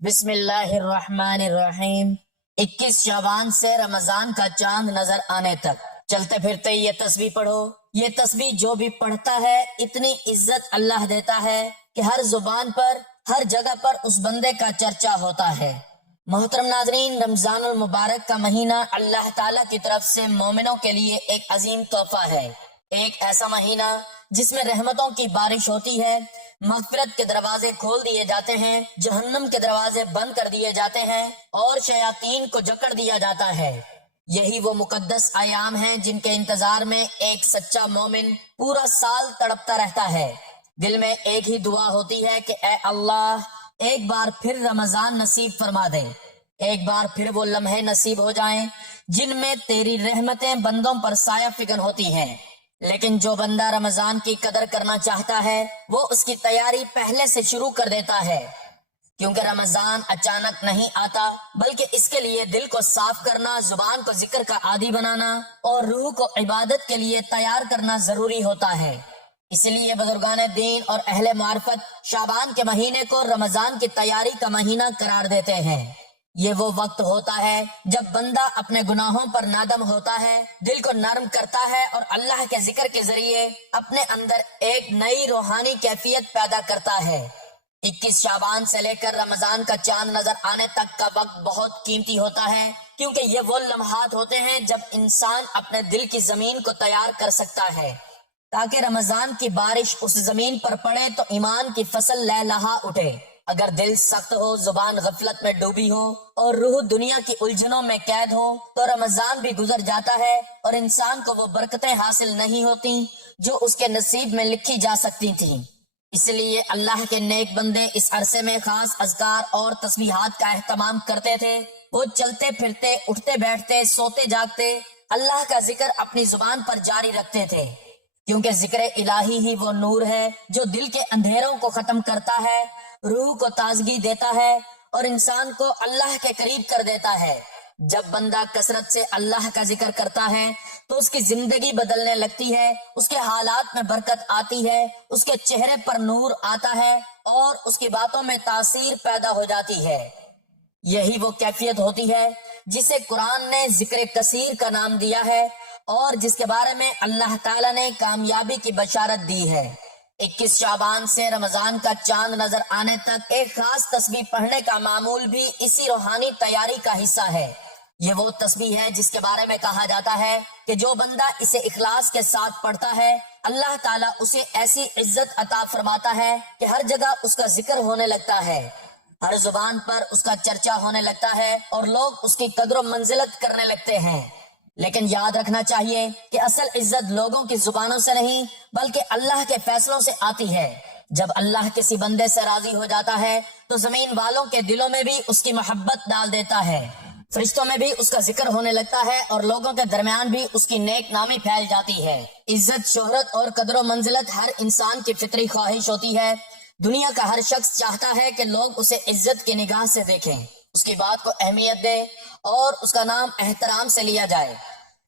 بسم اللہ الرحمن الرحیم۔ 21 شعبان سے رمضان کا چاند نظر آنے تک چلتے پھرتے یہ تسبیح پڑھو۔ یہ تسبیح جو بھی پڑھتا ہے اتنی عزت اللہ دیتا ہے کہ ہر زبان پر ہر جگہ پر اس بندے کا چرچا ہوتا ہے۔ محترم ناظرین، رمضان المبارک کا مہینہ اللہ تعالیٰ کی طرف سے مومنوں کے لیے ایک عظیم تحفہ ہے۔ ایک ایسا مہینہ جس میں رحمتوں کی بارش ہوتی ہے، مغفرت کے دروازے کھول دیے جاتے ہیں، جہنم کے دروازے بند کر دیے جاتے ہیں اور شیاطین کو جکڑ دیا جاتا ہے۔ یہی وہ مقدس ایام ہیں جن کے انتظار میں ایک سچا مومن پورا سال تڑپتا رہتا ہے۔ دل میں ایک ہی دعا ہوتی ہے کہ اے اللہ، ایک بار پھر رمضان نصیب فرما دے، ایک بار پھر وہ لمحے نصیب ہو جائیں جن میں تیری رحمتیں بندوں پر سایہ فکن ہوتی ہیں۔ لیکن جو بندہ رمضان کی قدر کرنا چاہتا ہے وہ اس کی تیاری پہلے سے شروع کر دیتا ہے، کیونکہ رمضان اچانک نہیں آتا، بلکہ اس کے لیے دل کو صاف کرنا، زبان کو ذکر کا عادی بنانا اور روح کو عبادت کے لیے تیار کرنا ضروری ہوتا ہے۔ اس لیے بزرگان دین اور اہل معرفت شعبان کے مہینے کو رمضان کی تیاری کا مہینہ قرار دیتے ہیں۔ یہ وہ وقت ہوتا ہے جب بندہ اپنے گناہوں پر نادم ہوتا ہے، دل کو نرم کرتا ہے اور اللہ کے ذکر کے ذریعے اپنے اندر ایک نئی روحانی کیفیت پیدا کرتا ہے۔ 21 شعبان سے لے کر رمضان کا چاند نظر آنے تک کا وقت بہت قیمتی ہوتا ہے، کیونکہ یہ وہ لمحات ہوتے ہیں جب انسان اپنے دل کی زمین کو تیار کر سکتا ہے تاکہ رمضان کی بارش اس زمین پر پڑے تو ایمان کی فصل لہلہا اٹھے۔ اگر دل سخت ہو، زبان غفلت میں ڈوبی ہو اور روح دنیا کی الجھنوں میں قید ہو تو رمضان بھی گزر جاتا ہے اور انسان کو وہ برکتیں حاصل نہیں ہوتی جو اس کے نصیب میں لکھی جا سکتی تھیں۔ اس لیے اللہ کے نیک بندے اس عرصے میں خاص اذکار اور تسبیحات کا اہتمام کرتے تھے۔ وہ چلتے پھرتے، اٹھتے بیٹھتے، سوتے جاگتے اللہ کا ذکر اپنی زبان پر جاری رکھتے تھے، کیونکہ ذکر الہی ہی وہ نور ہے جو دل کے اندھیروں کو ختم کرتا ہے، روح کو تازگی دیتا ہے اور انسان کو اللہ کے قریب کر دیتا ہے۔ جب بندہ کثرت سے اللہ کا ذکر کرتا ہے تو اس کی زندگی بدلنے لگتی ہے، اس کے حالات میں برکت آتی ہے، اس کے چہرے پر نور آتا ہے اور اس کی باتوں میں تاثیر پیدا ہو جاتی ہے۔ یہی وہ کیفیت ہوتی ہے جسے قرآن نے ذکر کثیر کا نام دیا ہے اور جس کے بارے میں اللہ تعالیٰ نے کامیابی کی بشارت دی ہے۔ 21 شعبان سے رمضان کا چاند نظر آنے تک ایک خاص تسبیح پڑھنے کا معمول بھی اسی روحانی تیاری کا حصہ ہے۔ یہ وہ تسبیح ہے جس کے بارے میں کہا جاتا ہے کہ جو بندہ اسے اخلاص کے ساتھ پڑھتا ہے اللہ تعالیٰ اسے ایسی عزت عطا فرماتا ہے کہ ہر جگہ اس کا ذکر ہونے لگتا ہے، ہر زبان پر اس کا چرچا ہونے لگتا ہے اور لوگ اس کی قدر و منزلت کرنے لگتے ہیں۔ لیکن یاد رکھنا چاہیے کہ اصل عزت لوگوں کی زبانوں سے نہیں بلکہ اللہ کے فیصلوں سے آتی ہے۔ جب اللہ کسی بندے سے راضی ہو جاتا ہے تو زمین والوں کے دلوں میں بھی اس کی محبت ڈال دیتا ہے، فرشتوں میں بھی اس کا ذکر ہونے لگتا ہے اور لوگوں کے درمیان بھی اس کی نیک نامی پھیل جاتی ہے۔ عزت، شہرت اور قدر و منزلت ہر انسان کی فطری خواہش ہوتی ہے۔ دنیا کا ہر شخص چاہتا ہے کہ لوگ اسے عزت کی نگاہ سے دیکھیں، اس کی بات کو اہمیت دیں اور اس کا نام احترام سے لیا جائے۔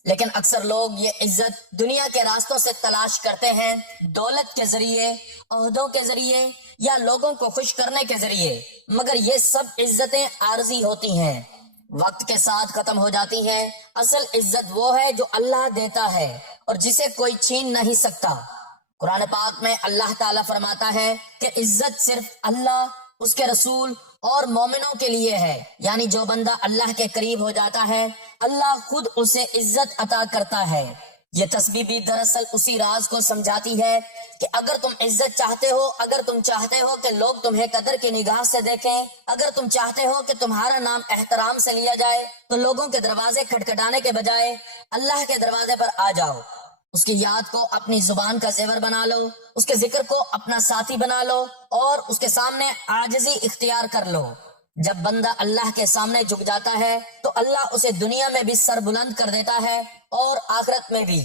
لیکن اکثر لوگ یہ عزت دنیا کے راستوں سے تلاش کرتے ہیں، دولت کے ذریعے، عہدوں کے ذریعے یا لوگوں کو خوش کرنے کے ذریعے، مگر یہ سب عزتیں عارضی ہوتی ہیں، وقت کے ساتھ ختم ہو جاتی ہیں۔ اصل عزت وہ ہے جو اللہ دیتا ہے اور جسے کوئی چھین نہیں سکتا۔ قرآن پاک میں اللہ تعالیٰ فرماتا ہے کہ عزت صرف اللہ، اس کے رسول اور مومنوں کے لیے ہے، یعنی جو بندہ اللہ کے قریب ہو جاتا ہے اللہ خود اسے عزت عطا کرتا ہے۔ یہ تسبیح بھی دراصل اسی راز کو سمجھاتی ہے کہ اگر تم عزت چاہتے ہو، اگر تم چاہتے ہو کہ لوگ تمہیں قدر کی نگاہ سے دیکھیں، اگر تم چاہتے ہو کہ تمہارا نام احترام سے لیا جائے تو لوگوں کے دروازے کھٹکھٹانے کے بجائے اللہ کے دروازے پر آ جاؤ، اس کی یاد کو اپنی زبان کا زیور بنا لو، اس کے ذکر کو اپنا ساتھی بنا لو اور اس کے سامنے عاجزی اختیار کر لو۔ جب بندہ اللہ کے سامنے جھک جاتا ہے تو اللہ اسے دنیا میں بھی سر بلند کر دیتا ہے اور آخرت میں بھی۔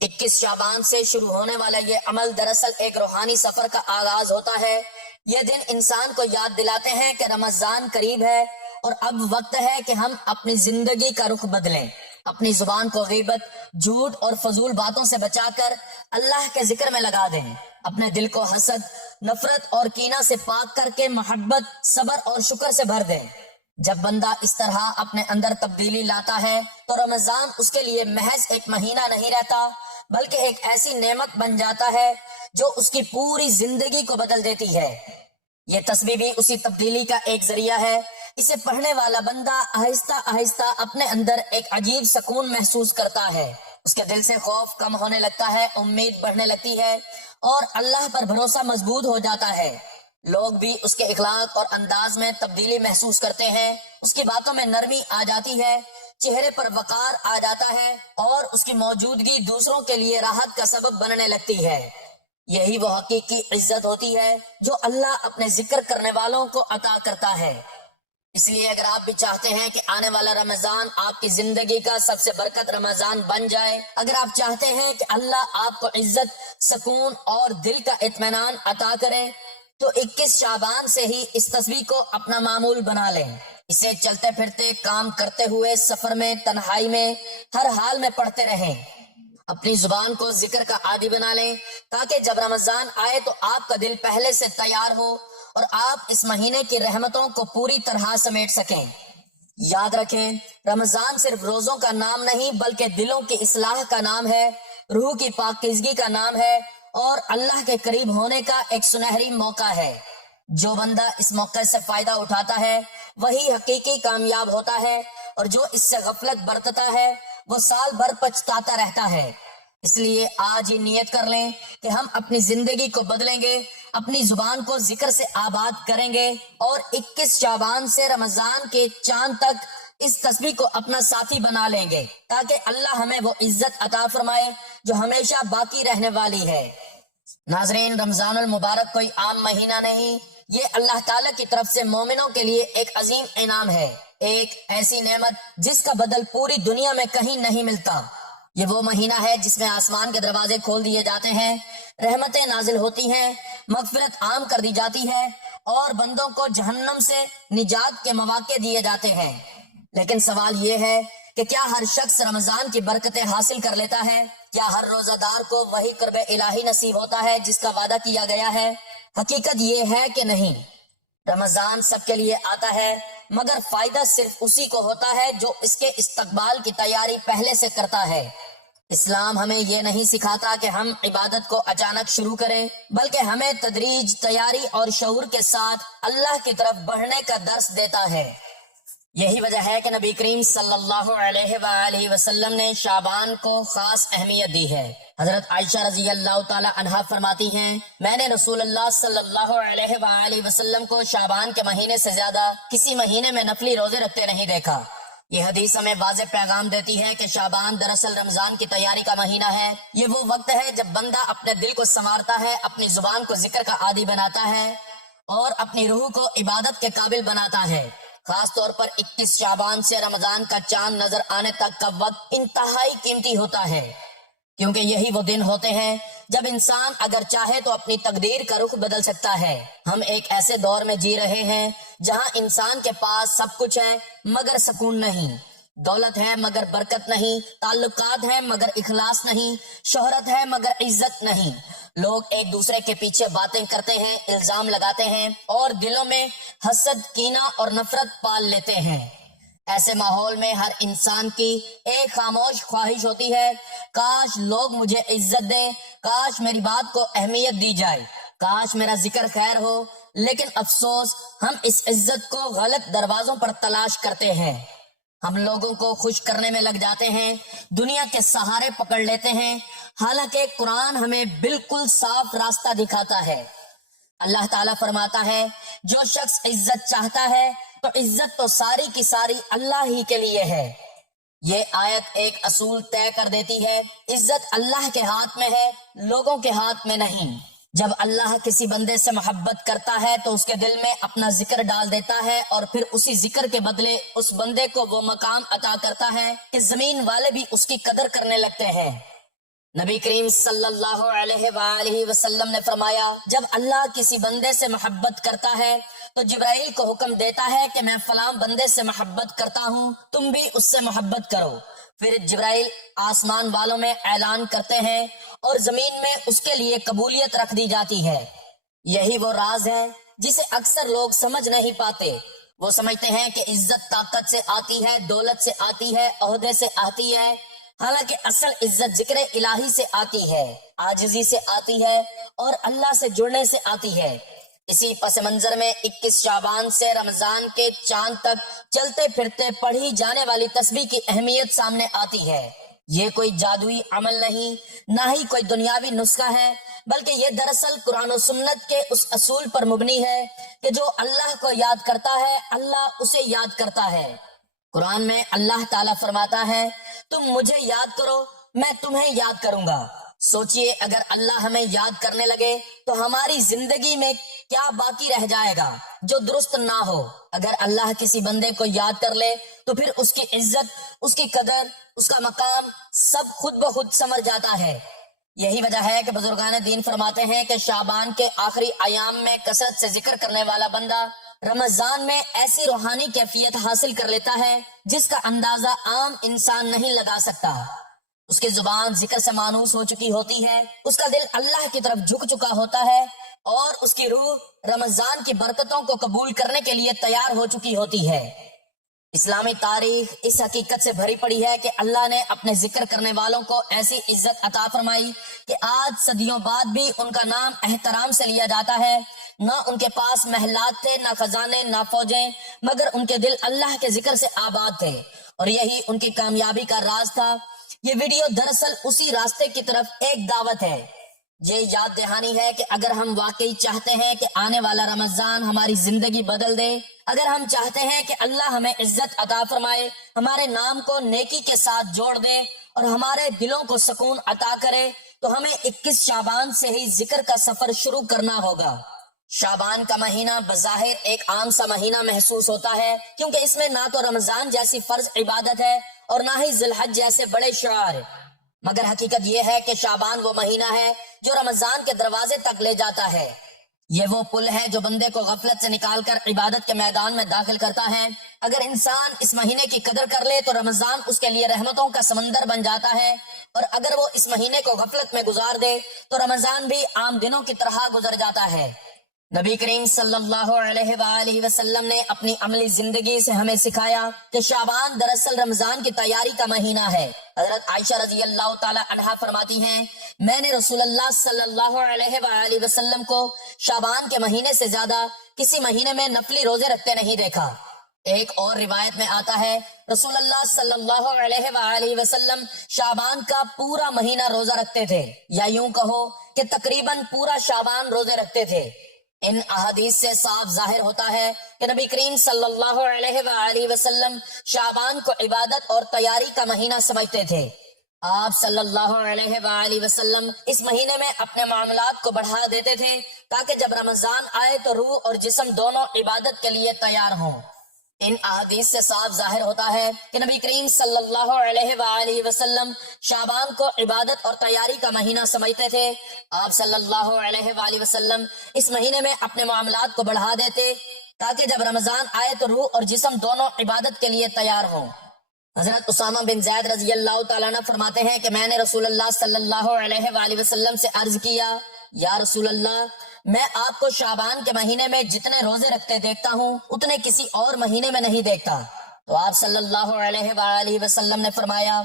21 شعبان سے شروع ہونے والا یہ عمل دراصل ایک روحانی سفر کا آغاز ہوتا ہے۔ یہ دن انسان کو یاد دلاتے ہیں کہ رمضان قریب ہے اور اب وقت ہے کہ ہم اپنی زندگی کا رخ بدلیں، اپنی زبان کو غیبت، جھوٹ اور فضول باتوں سے بچا کر اللہ کے ذکر میں لگا دیں۔ اپنے دل کو حسد، نفرت اور کینہ سے پاک کر کے محبت، صبر اور شکر سے بھر دیں۔ جب بندہ اس طرح اپنے اندر تبدیلی لاتا ہے تو رمضان اس کے لیے محض ایک مہینہ نہیں رہتا، بلکہ ایک ایسی نعمت بن جاتا ہے جو اس کی پوری زندگی کو بدل دیتی ہے۔ یہ تسبیح بھی اسی تبدیلی کا ایک ذریعہ ہے۔ اسے پڑھنے والا بندہ آہستہ آہستہ اپنے اندر ایک عجیب سکون محسوس کرتا ہے، اس کے دل سے خوف کم ہونے لگتا ہے، امید بڑھنے لگتی ہے اور اللہ پر بھروسہ مضبوط ہو جاتا ہے۔ لوگ بھی اس کے اخلاق اور انداز میں تبدیلی محسوس کرتے ہیں، اس کی باتوں میں نرمی آ جاتی ہے، چہرے پر وقار آ جاتا ہے اور اس کی موجودگی دوسروں کے لیے راحت کا سبب بننے لگتی ہے۔ یہی وہ حقیقی عزت ہوتی ہے جو اللہ اپنے ذکر کرنے والوں کو عطا کرتا ہے۔ اس لیے اگر آپ بھی چاہتے ہیں کہ آنے والا رمضان آپ کی زندگی کا سب سے برکت رمضان بن جائے، اگر آپ چاہتے ہیں کہ اللہ آپ کو عزت، سکون اور دل کا اطمینان عطا کرے، تو 21 شعبان سے ہی اس تسبیح کو اپنا معمول بنا لیں۔ اسے چلتے پھرتے، کام کرتے ہوئے، سفر میں، تنہائی میں، ہر حال میں پڑھتے رہیں۔ اپنی زبان کو ذکر کا عادی بنا لیں تاکہ جب رمضان آئے تو آپ کا دل پہلے سے تیار ہو اور آپ اس مہینے کی رحمتوں کو پوری طرح سمیٹ سکیں۔ یاد رکھیں، رمضان صرف روزوں کا نام نہیں بلکہ دلوں کی اصلاح کا نام ہے، روح کی پاکیزگی کا نام ہے اور اللہ کے قریب ہونے کا ایک سنہری موقع ہے۔ جو بندہ اس موقع سے فائدہ اٹھاتا ہے وہی حقیقی کامیاب ہوتا ہے، اور جو اس سے غفلت برتتا ہے وہ سال بھر پچھتاتا رہتا ہے۔ اس لیے آج ہی نیت کر لیں کہ ہم اپنی زندگی کو بدلیں گے، اپنی زبان کو ذکر سے آباد کریں گے اور 21 شعبان سے رمضان کے چاند تک اس تسبیح کو اپنا ساتھی بنا لیں گے تاکہ اللہ ہمیں وہ عزت عطا فرمائے جو ہمیشہ باقی رہنے والی ہے۔ ناظرین، رمضان المبارک کوئی عام مہینہ نہیں، یہ اللہ تعالیٰ کی طرف سے مومنوں کے لیے ایک عظیم انعام ہے، ایک ایسی نعمت جس کا بدل پوری دنیا میں کہیں نہیں ملتا۔ یہ وہ مہینہ ہے جس میں آسمان کے دروازے کھول دیے جاتے ہیں، رحمتیں نازل ہوتی ہیں، مغفرت عام کر دی جاتی ہے اور بندوں کو جہنم سے نجات کے مواقع دیے جاتے ہیں۔ لیکن سوال یہ ہے کہ کیا ہر شخص رمضان کی برکتیں حاصل کر لیتا ہے؟ کیا ہر روزہ دار کو وہی قرب الہی نصیب ہوتا ہے جس کا وعدہ کیا گیا ہے؟ حقیقت یہ ہے کہ نہیں۔ رمضان سب کے لیے آتا ہے، مگر فائدہ صرف اسی کو ہوتا ہے جو اس کے استقبال کی تیاری پہلے سے کرتا ہے۔ اسلام ہمیں یہ نہیں سکھاتا کہ ہم عبادت کو اچانک شروع کریں، بلکہ ہمیں تدریج، تیاری اور شعور کے ساتھ اللہ کی طرف بڑھنے کا درس دیتا ہے۔ یہی وجہ ہے کہ نبی کریم صلی اللہ علیہ وآلہ وسلم نے شعبان کو خاص اہمیت دی ہے۔ حضرت عائشہ رضی اللہ تعالی عنہا فرماتی ہیں، میں نے رسول اللہ صلی اللہ علیہ وآلہ وسلم کو شعبان کے مہینے سے زیادہ کسی مہینے میں نفلی روزے رکھتے نہیں دیکھا۔ یہ حدیث ہمیں واضح پیغام دیتی ہے کہ شعبان دراصل رمضان کی تیاری کا مہینہ ہے۔ یہ وہ وقت ہے جب بندہ اپنے دل کو سنوارتا ہے، اپنی زبان کو ذکر کا عادی بناتا ہے اور اپنی روح کو عبادت کے قابل بناتا ہے۔ خاص طور پر 21 شعبان سے رمضان کا چاند نظر آنے تک کا وقت انتہائی قیمتی ہوتا ہے، کیونکہ یہی وہ دن ہوتے ہیں جب انسان اگر چاہے تو اپنی تقدیر کا رخ بدل سکتا ہے۔ ہم ایک ایسے دور میں جی رہے ہیں جہاں انسان کے پاس سب کچھ ہے مگر سکون نہیں، دولت ہے مگر برکت نہیں، تعلقات ہیں مگر اخلاص نہیں، شہرت ہے مگر عزت نہیں۔ لوگ ایک دوسرے کے پیچھے باتیں کرتے ہیں، الزام لگاتے ہیں اور دلوں میں حسد، کینہ اور نفرت پال لیتے ہیں۔ ایسے ماحول میں ہر انسان کی ایک خاموش خواہش ہوتی ہے، کاش لوگ مجھے عزت دیں، کاش میری بات کو اہمیت دی جائے، کاش میرا ذکر خیر ہو۔ لیکن افسوس، ہم اس عزت کو غلط دروازوں پر تلاش کرتے ہیں۔ ہم لوگوں کو خوش کرنے میں لگ جاتے ہیں، دنیا کے سہارے پکڑ لیتے ہیں، حالانکہ قرآن ہمیں بالکل صاف راستہ دکھاتا ہے۔ اللہ تعالیٰ فرماتا ہے، جو شخص عزت چاہتا ہے تو عزت تو ساری کی ساری اللہ ہی کے لیے ہے۔ یہ آیت ایک اصول طے کر دیتی ہے، عزت اللہ کے ہاتھ میں ہے، لوگوں کے ہاتھ میں نہیں۔ جب اللہ کسی بندے سے محبت کرتا ہے تو اس کے دل میں اپنا ذکر ڈال دیتا ہے اور پھر اسی ذکر کے بدلے اس بندے کو وہ مقام عطا کرتا ہے کہ زمین والے بھی اس کی قدر کرنے لگتے ہیں۔ نبی کریم صلی اللہ علیہ وآلہ وسلم نے فرمایا، جب اللہ کسی بندے سے محبت کرتا ہے تو جبرائیل کو حکم دیتا ہے کہ میں فلاں بندے سے محبت کرتا ہوں، تم بھی اس سے محبت کرو۔ پھر جبرائیل آسمان والوں میں اعلان کرتے ہیں اور زمین میں اس کے لیے قبولیت رکھ دی جاتی ہے۔ یہی وہ راز ہے جسے اکثر لوگ سمجھ نہیں پاتے۔ وہ سمجھتے ہیں کہ عزت طاقت سے آتی ہے، دولت سے آتی ہے، عہدے سے آتی ہے، حالانکہ اصل عزت ذکر الہی سے آتی ہے، عاجزی سے آتی ہے اور اللہ سے جڑنے سے آتی ہے۔ اسی پس منظر میں 21 شعبان سے رمضان کے چاند تک چلتے پھرتے پڑھی جانے والی تسبیح کی اہمیت سامنے آتی ہے۔ یہ کوئی جادوئی عمل نہیں، نہ ہی کوئی دنیاوی نسخہ ہے، بلکہ یہ دراصل قرآن و سنت کے اس اصول پر مبنی ہے کہ جو اللہ کو یاد کرتا ہے اللہ اسے یاد کرتا ہے۔ قرآن میں اللہ تعالیٰ فرماتا ہے، تم مجھے یاد کرو میں تمہیں یاد کروں گا۔ سوچئے اگر اللہ ہمیں یاد کرنے لگے تو ہماری زندگی میں کیا باقی رہ جائے گا جو درست نہ ہو۔ اگر اللہ کسی بندے کو یاد کر لے تو پھر اس کی عزت، اس کی قدر، اس کا مقام سب خود بخود سمر جاتا ہے۔ یہی وجہ ہے کہ بزرگان دین فرماتے ہیں کہ شعبان کے آخری ایام میں کثرت سے ذکر کرنے والا بندہ رمضان میں ایسی روحانی کیفیت حاصل کر لیتا ہے جس کا اندازہ عام انسان نہیں لگا سکتا۔ اس کی زبان ذکر سے مانوس ہو چکی ہوتی ہے، اس کا دل اللہ کی طرف جھک چکا ہوتا ہے اور اس کی روح رمضان کی برکتوں کو قبول کرنے کے لیے تیار ہو چکی ہوتی ہے۔ اسلامی تاریخ اس حقیقت سے بھری پڑی ہے کہ اللہ نے اپنے ذکر کرنے والوں کو ایسی عزت عطا فرمائی کہ آج صدیوں بعد بھی ان کا نام احترام سے لیا جاتا ہے۔ نہ ان کے پاس محلات تھے، نہ خزانے، نہ فوجیں، مگر ان کے دل اللہ کے ذکر سے آباد تھے، اور یہی ان کی کامیابی کا راز تھا۔ یہ ویڈیو دراصل اسی راستے کی طرف ایک دعوت ہے۔ یہ یاد دہانی ہے کہ اگر ہم واقعی چاہتے ہیں کہ آنے والا رمضان ہماری زندگی بدل دے، اگر ہم چاہتے ہیں کہ اللہ ہمیں عزت عطا فرمائے، ہمارے نام کو نیکی کے ساتھ جوڑ دے اور ہمارے دلوں کو سکون عطا کرے، تو ہمیں 21 شعبان سے ہی ذکر کا سفر شروع کرنا ہوگا۔ شعبان کا مہینہ بظاہر ایک عام سا مہینہ محسوس ہوتا ہے، کیونکہ اس میں نہ تو رمضان جیسی فرض عبادت ہے اور نہ ہی ذی الحج جیسے بڑے شعائر، مگر حقیقت یہ ہے کہ شعبان وہ مہینہ ہے جو رمضان کے دروازے تک لے جاتا ہے۔ یہ وہ پل ہے جو بندے کو غفلت سے نکال کر عبادت کے میدان میں داخل کرتا ہے۔ اگر انسان اس مہینے کی قدر کر لے تو رمضان اس کے لیے رحمتوں کا سمندر بن جاتا ہے، اور اگر وہ اس مہینے کو غفلت میں گزار دے تو رمضان بھی عام دنوں کی طرح گزر جاتا ہے۔ نبی کریم صلی اللہ علیہ وآلہ وسلم نے اپنی عملی زندگی سے ہمیں سکھایا کہ شعبان دراصل رمضان کی تیاری کا مہینہ ہے۔ حضرت عائشہ رضی اللہ تعالی عنہا فرماتی ہیں، میں نے رسول اللہ صلی اللہ علیہ وآلہ وسلم کو شعبان کے مہینے سے زیادہ کسی مہینے میں نفلی روزے رکھتے نہیں دیکھا۔ ایک اور روایت میں آتا ہے، رسول اللہ صلی اللہ علیہ وآلہ وسلم شعبان کا پورا مہینہ روزہ رکھتے تھے، یا یوں کہو کہ تقریباً پورا شعبان روزے رکھتے تھے۔ ان احادیث سے صاف ظاہر ہوتا ہے کہ نبی کریم صلی اللہ علیہ وآلہ وسلم شعبان کو عبادت اور تیاری کا مہینہ سمجھتے تھے۔ آپ صلی اللہ علیہ وآلہ وسلم اس مہینے میں اپنے معاملات کو بڑھا دیتے تھے تاکہ جب رمضان آئے تو روح اور جسم دونوں عبادت کے لیے تیار ہوں۔ ان احادیث سے صاف ظاہر ہوتا ہے کہ نبی کریم صلی اللہ علیہ وآلہ وسلم شعبان کو عبادت اور تیاری کا مہینہ سمجھتے تھے۔ آپ صلی اللہ علیہ وآلہ وسلم اس مہینے میں اپنے معاملات کو بڑھا دیتے تاکہ جب رمضان آئے تو روح اور جسم دونوں عبادت کے لیے تیار ہوں۔ حضرت اسامہ بن زید رضی اللہ تعالیٰ عنہ فرماتے ہیں کہ میں نے رسول اللہ صلی اللہ علیہ وآلہ وسلم سے عرض کیا، یا رسول اللہ، میں آپ کو شعبان کے مہینے میں جتنے روزے رکھتے دیکھتا ہوں اتنے کسی اور مہینے میں نہیں دیکھتا۔ تو آپ صلی اللہ علیہ وآلہ وسلم نے فرمایا،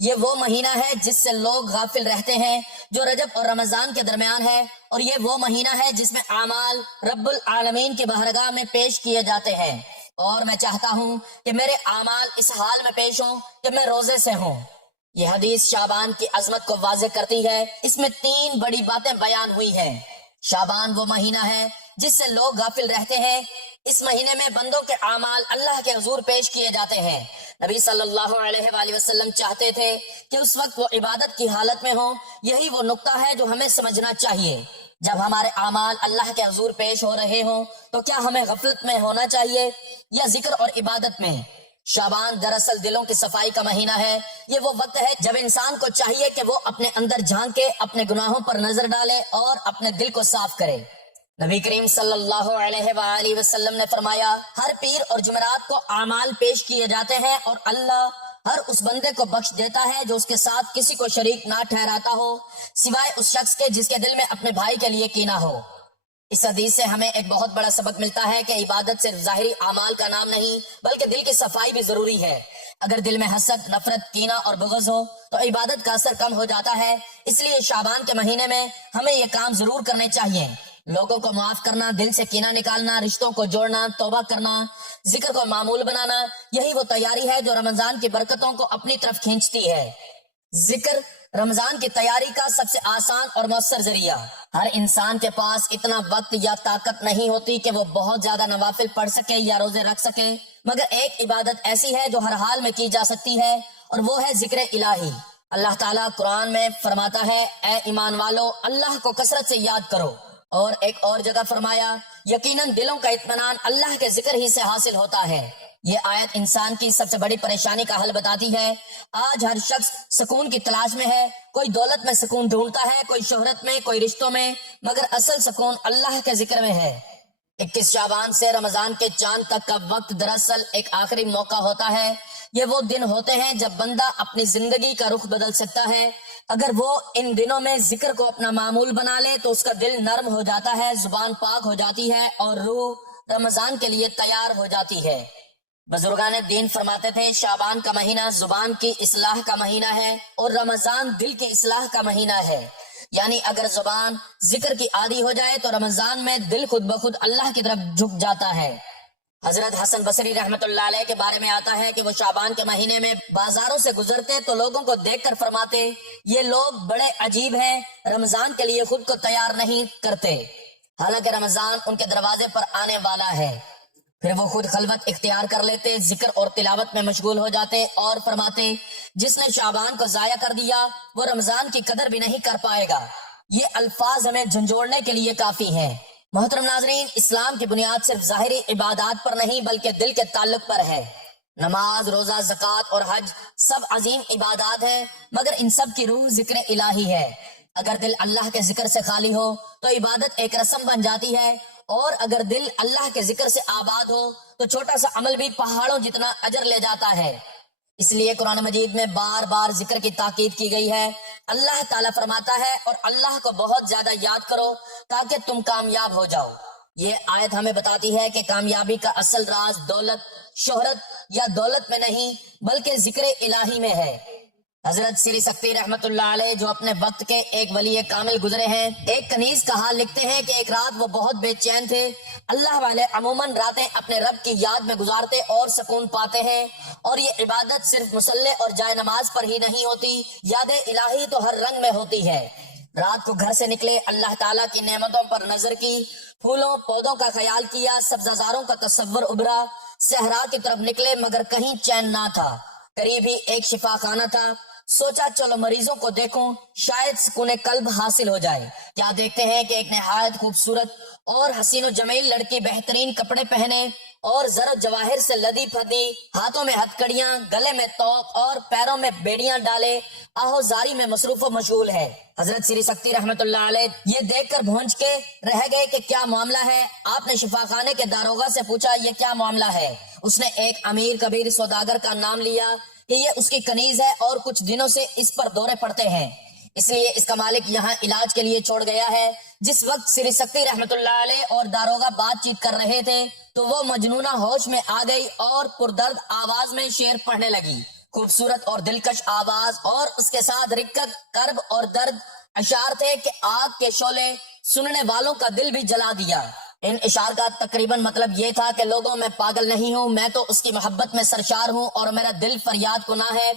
یہ وہ مہینہ ہے جس سے لوگ غافل رہتے ہیں جو رجب اور رمضان کے درمیان ہے، اور یہ وہ مہینہ ہے جس میں اعمال رب العالمین کی بارگاہ میں پیش کیے جاتے ہیں، اور میں چاہتا ہوں کہ میرے اعمال اس حال میں پیش ہوں کہ میں روزے سے ہوں۔ یہ حدیث شعبان کی عظمت کو واضح کرتی ہے۔ اس میں 3 بڑی باتیں بیان ہوئی ہیں۔ شعبان وہ مہینہ ہے جس سے لوگ غافل رہتے ہیں۔ اس مہینے میں بندوں کے اعمال اللہ کے حضور پیش کیے جاتے ہیں۔ نبی صلی اللہ علیہ وآلہ وسلم چاہتے تھے کہ اس وقت وہ عبادت کی حالت میں ہوں۔ یہی وہ نقطہ ہے جو ہمیں سمجھنا چاہیے۔ جب ہمارے اعمال اللہ کے حضور پیش ہو رہے ہوں تو کیا ہمیں غفلت میں ہونا چاہیے یا ذکر اور عبادت میں؟ شعبان دراصل دلوں کی صفائی کا مہینہ ہے۔ یہ وہ وقت ہے جب انسان کو چاہیے کہ وہ اپنے اندر جھانکے، اپنے گناہوں پر نظر ڈالے اور اپنے دل کو صاف کرے۔ نبی کریم صلی اللہ علیہ وآلہ وسلم نے فرمایا، ہر پیر اور جمعرات کو اعمال پیش کیے جاتے ہیں اور اللہ ہر اس بندے کو بخش دیتا ہے جو اس کے ساتھ کسی کو شریک نہ ٹھہراتا ہو سوائے اس شخص کے جس کے دل میں اپنے بھائی کے لیے کینہ ہو۔ اس حدیث سے ہمیں ایک بہت بڑا سبق ملتا ہے کہ عبادت صرف ظاہری اعمال کا نام نہیں بلکہ دل کی صفائی بھی ضروری ہے۔ اگر دل میں حسد، نفرت، کینہ اور بغض ہو تو عبادت کا اثر کم ہو جاتا ہے۔ اس لیے شعبان کے مہینے میں ہمیں یہ کام ضرور کرنے چاہیے۔ لوگوں کو معاف کرنا، دل سے کینہ نکالنا، رشتوں کو جوڑنا، توبہ کرنا، ذکر کو معمول بنانا، یہی وہ تیاری ہے جو رمضان کی برکتوں کو اپنی طرف کھینچتی ہے۔ ذکر رمضان کی تیاری کا سب سے آسان اور مؤثر ذریعہ۔ ہر انسان کے پاس اتنا وقت یا طاقت نہیں ہوتی کہ وہ بہت زیادہ نوافل پڑھ سکے یا روزے رکھ سکے، مگر ایک عبادت ایسی ہے جو ہر حال میں کی جا سکتی ہے اور وہ ہے ذکر الہی۔ اللہ تعالیٰ قرآن میں فرماتا ہے، اے ایمان والو اللہ کو کثرت سے یاد کرو، اور ایک اور جگہ فرمایا، یقیناً دلوں کا اطمینان اللہ کے ذکر ہی سے حاصل ہوتا ہے۔ یہ آیت انسان کی سب سے بڑی پریشانی کا حل بتاتی ہے۔ آج ہر شخص سکون کی تلاش میں ہے، کوئی دولت میں سکون ڈھونڈتا ہے، کوئی شہرت میں، کوئی رشتوں میں، مگر اصل سکون اللہ کے ذکر میں ہے۔ 21 شعبان سے رمضان کے چاند تک کا وقت دراصل ایک آخری موقع ہوتا ہے۔ یہ وہ دن ہوتے ہیں جب بندہ اپنی زندگی کا رخ بدل سکتا ہے۔ اگر وہ ان دنوں میں ذکر کو اپنا معمول بنا لے تو اس کا دل نرم ہو جاتا ہے، زبان پاک ہو جاتی ہے اور روح رمضان کے لیے تیار ہو جاتی ہے۔ بزرگان دین فرماتے تھے، شعبان کا مہینہ زبان کی اصلاح کا مہینہ ہے اور رمضان دل کی اصلاح کا مہینہ ہے۔ یعنی اگر زبان ذکر کی عادی ہو جائے تو رمضان میں دل خود بخود اللہ کی طرف جھک جاتا ہے۔ حضرت حسن بصری رحمت اللہ علیہ کے بارے میں آتا ہے کہ وہ شعبان کے مہینے میں بازاروں سے گزرتے تو لوگوں کو دیکھ کر فرماتے، یہ لوگ بڑے عجیب ہیں، رمضان کے لیے خود کو تیار نہیں کرتے، حالانکہ رمضان ان کے دروازے پر آنے والا ہے۔ پھر وہ خود خلوت اختیار کر لیتے، ذکر اور تلاوت میں مشغول ہو جاتے اور فرماتے، جس نے شعبان کو ضائع کر دیا وہ رمضان کی قدر بھی نہیں کر پائے گا۔ یہ الفاظ ہمیں جھنجھوڑنے کے لیے کافی ہیں۔ محترم ناظرین، اسلام کی بنیاد صرف ظاہری عبادات پر نہیں بلکہ دل کے تعلق پر ہے۔ نماز، روزہ، زکوٰۃ اور حج سب عظیم عبادات ہیں، مگر ان سب کی روح ذکر الہی ہے۔ اگر دل اللہ کے ذکر سے خالی ہو تو عبادت ایک رسم بن جاتی ہے، اور اگر دل اللہ کے ذکر سے آباد ہو تو چھوٹا سا عمل بھی پہاڑوں جتنا اجر لے جاتا ہے۔ اس لیے قرآن مجید میں بار بار ذکر کی تاکید کی گئی ہے۔ اللہ تعالیٰ فرماتا ہے، اور اللہ کو بہت زیادہ یاد کرو تاکہ تم کامیاب ہو جاؤ۔ یہ آیت ہمیں بتاتی ہے کہ کامیابی کا اصل راز دولت، شہرت یا دولت میں نہیں بلکہ ذکر الہی میں ہے۔ حضرت سری سکتی رحمت اللہ علیہ جو اپنے وقت کے ایک ولی کامل گزرے ہیں، ایک کنیز کا حال لکھتے ہیں کہ ایک رات وہ بہت بے چین تھے۔ اللہ والے عموماً راتیں اپنے رب کی یاد میں گزارتے اور سکون پاتے ہیں، اور یہ عبادت صرف مصلی اور جائے نماز پر ہی نہیں ہوتی، یاد الہی تو ہر رنگ میں ہوتی ہے۔ رات کو گھر سے نکلے، اللہ تعالیٰ کی نعمتوں پر نظر کی، پھولوں پودوں کا خیال کیا، سبزہ زاروں کا تصور ابھرا، صحرا کی طرف نکلے مگر کہیں چین نہ تھا۔ قریب ہی ایک شفا خانہ تھا، سوچا چلو مریضوں کو دیکھوں، شاید سکون قلب حاصل ہو جائے۔ کیا دیکھتے ہیں کہ ایک نہایت خوبصورت اور حسین و جمیل لڑکی بہترین کپڑے پہنے اور زر و جواہر سے لدی پھدی، ہاتھوں میں ہتھکڑیاں، گلے میں توق اور پیروں میں بیڑیاں ڈالے آہو زاری میں مصروف و مشغول ہے۔ حضرت سری سکتی رحمت اللہ علیہ یہ دیکھ کر بھونج کے رہ گئے کہ کیا معاملہ ہے۔ آپ نے شفا خانے کے داروغہ سے پوچھا، یہ کیا معاملہ ہے؟ اس نے ایک امیر کبیر سوداگر کا نام لیا کہ یہ اس کی کنیز ہے اور کچھ دنوں سے اس پر دورے پڑتے ہیں، اس لیے اس کا مالک یہاں علاج کے لیے چھوڑ گیا ہے۔ جس وقت سری سکتی رحمت اللہ علیہ اور داروغہ بات چیت کر رہے تھے تو وہ مجنونہ ہوش میں آ گئی اور پردرد آواز میں شعر پڑھنے لگی۔ خوبصورت اور دلکش آواز اور اس کے ساتھ رکت، کرب اور درد اشعار تھے کہ آگ کے شعلے سننے والوں کا دل بھی جلا دیا۔ ان اشعار کا تقریباً مطلب یہ تھا کہ لوگوں میں پاگل نہیں ہوں، میں تو اس کی محبت میں سرشار ہوں اور میرا دل فریاد کنا ہے۔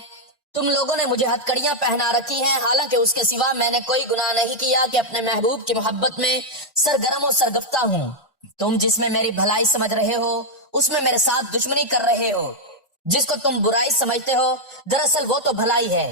تم لوگوں نے مجھے ہتھکڑیاں پہنا رکھی ہیں، حالانکہ اس کے سوا میں نے کوئی گناہ نہیں کیا کہ اپنے محبوب کی محبت میں سرگرم و سرگفتہ ہوں۔ تم جس میں میری بھلائی سمجھ رہے ہو اس میں میرے ساتھ دشمنی کر رہے ہو، جس کو تم برائی سمجھتے ہو دراصل وہ تو بھلائی ہے۔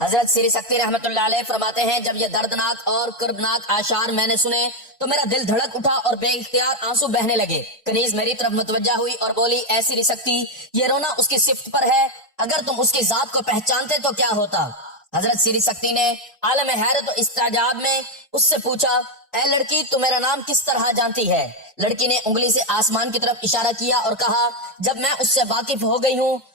حضرت سری سکتی رحمت اللہ علیہ فرماتے ہیں، جب یہ دردناک اور کربناک اشعار میں نے سنے تو میرا دل دھڑک اٹھا اور بے اختیار آنسو بہنے لگے۔ کنیز میری طرف متوجہ ہوئی اور بولی، اے سری سکتی، یہ رونا اس کی صفت پر ہے، اگر تم اس کی ذات کو پہچانتے تو کیا ہوتا؟ حضرت سری سکتی نے عالم حیرت و استعجاب میں اس سے پوچھا، اے لڑکی، تو میرا نام کس طرح جانتی ہے؟ لڑکی نے انگلی سے آسمان کی طرف اشارہ کیا اور کہا، جب میں اس سے واقف ہو گئی ہوں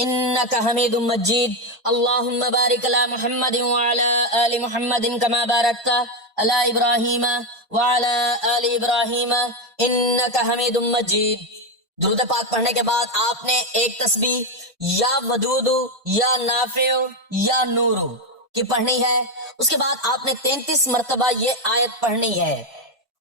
إنك حميد مجيد اللهم بارك على محمد وعلى آل محمد كما باركت على إبراهيم وعلى آل إبراهيم إنك حميد مجيد. درود پاک پڑھنے کے بعد آپ نے ایک تسبیح یا ودود یا نافع یا نور کی پڑھنی ہے. اس کے بعد آپ نے 33 مرتبہ یہ آیت پڑھنی ہے.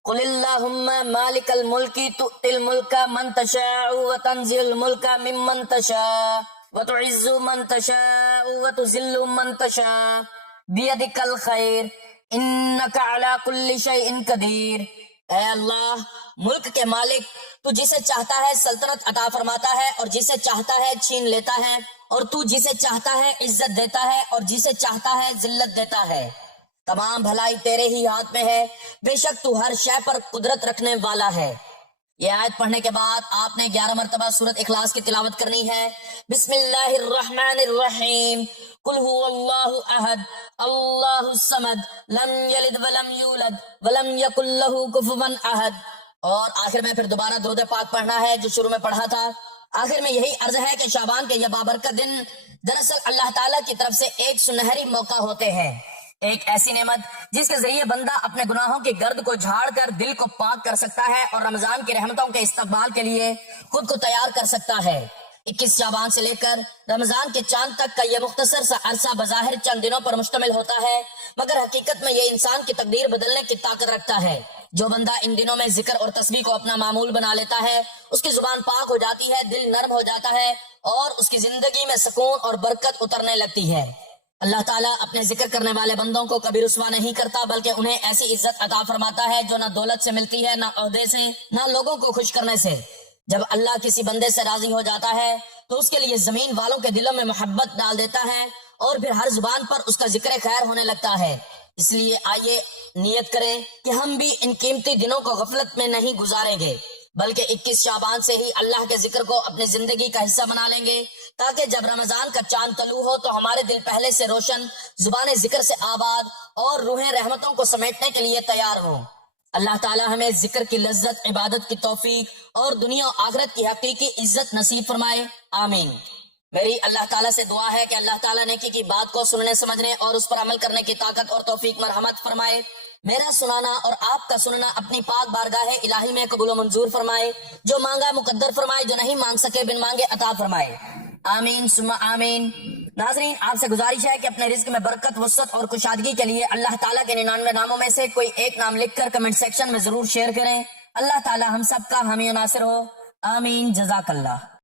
قل اللہم مالک الملک تؤتی الملک من تشاء وتنزع الملک ممن تشاء وتعز من تشاء وتذل من تشاء بیدک الخیر انک علی کل شیء قدیر. اے اللہ ملک کے مالک، تو جسے چاہتا ہے سلطنت عطا فرماتا ہے اور جسے چاہتا ہے چھین لیتا ہے، اور تو جسے چاہتا ہے عزت دیتا ہے اور جسے چاہتا ہے ذلت دیتا ہے. تمام بھلائی تیرے ہی ہاتھ میں ہے، بے شک تو ہر شے پر قدرت رکھنے والا ہے. یہ آیت پڑھنے کے بعد آپ نے 11 مرتبہ سورۃ اخلاص کی تلاوت کرنی ہے. بسم اللہ الرحمن الرحیم قل هو اللہ احد اللہ الصمد لم یلد ولم یولد ولم یکن له کفوا احد. اور آخر میں پھر دوبارہ درود پاک پڑھنا ہے جو شروع میں پڑھا تھا. آخر میں یہی عرض ہے کہ شعبان کے یہ بابرکت دن دراصل اللہ تعالیٰ کی طرف سے ایک سنہری موقع ہوتے ہیں، ایک ایسی نعمت جس کے ذریعے بندہ اپنے گناہوں کی گرد کو جھاڑ کر دل کو پاک کر سکتا ہے اور رمضان کی رحمتوں کے استقبال کے لیے خود کو تیار کر سکتا ہے. 21 شعبان سے لے کر رمضان کے چاند تک کا یہ مختصر سا عرصہ بظاہر چند دنوں پر مشتمل ہوتا ہے، مگر حقیقت میں یہ انسان کی تقدیر بدلنے کی طاقت رکھتا ہے. جو بندہ ان دنوں میں ذکر اور تسبیح کو اپنا معمول بنا لیتا ہے، اس کی زبان پاک ہو جاتی ہے، دل نرم ہو جاتا ہے اور اس کی زندگی میں سکون اور برکت اترنے لگتی ہے. اللہ تعالیٰ اپنے ذکر کرنے والے بندوں کو کبھی رسوا نہیں کرتا، بلکہ انہیں ایسی عزت عطا فرماتا ہے جو نہ دولت سے ملتی ہے، نہ عہدے سے، نہ لوگوں کو خوش کرنے سے. جب اللہ کسی بندے سے راضی ہو جاتا ہے تو اس کے لیے زمین والوں کے دلوں میں محبت ڈال دیتا ہے اور پھر ہر زبان پر اس کا ذکر خیر ہونے لگتا ہے. اس لیے آئیے نیت کریں کہ ہم بھی ان قیمتی دنوں کو غفلت میں نہیں گزاریں گے، بلکہ 21 شعبان سے ہی اللہ کے ذکر کو اپنی زندگی کا حصہ بنا لیں گے، تاکہ جب رمضان کا چاند طلوع ہو تو ہمارے دل پہلے سے روشن، زبان ذکر سے آباد اور روحیں رحمتوں کو سمیٹنے کے لیے تیار ہوں. اللہ تعالی ہمیں ذکر کی لذت، عبادت کی توفیق اور دنیا و آخرت کی حقیقی عزت نصیب فرمائے، آمین. میری اللہ تعالیٰ سے دعا ہے کہ اللہ تعالیٰ نیکی کی بات کو سننے سمجھنے اور اس پر عمل کرنے کی طاقت اور توفیق مرحمت فرمائے. میرا سنانا اور آپ کا سننا اپنی پاک بارگاہ الہی میں قبول و منظور فرمائے. جو مانگا مقدر فرمائے، جو نہیں مانگ سکے بن مانگے عطا فرمائے، آمین ثم آمین. ناظرین، آپ سے گزارش ہے کہ اپنے رزق میں برکت، وسعت اور کشادگی کے لیے اللہ تعالیٰ کے 99 ناموں میں سے کوئی ایک نام لکھ کر کمنٹ سیکشن میں ضرور شیئر کریں. اللہ تعالیٰ ہم سب کا حامی و ناصر ہو، آمین. جزاک اللہ.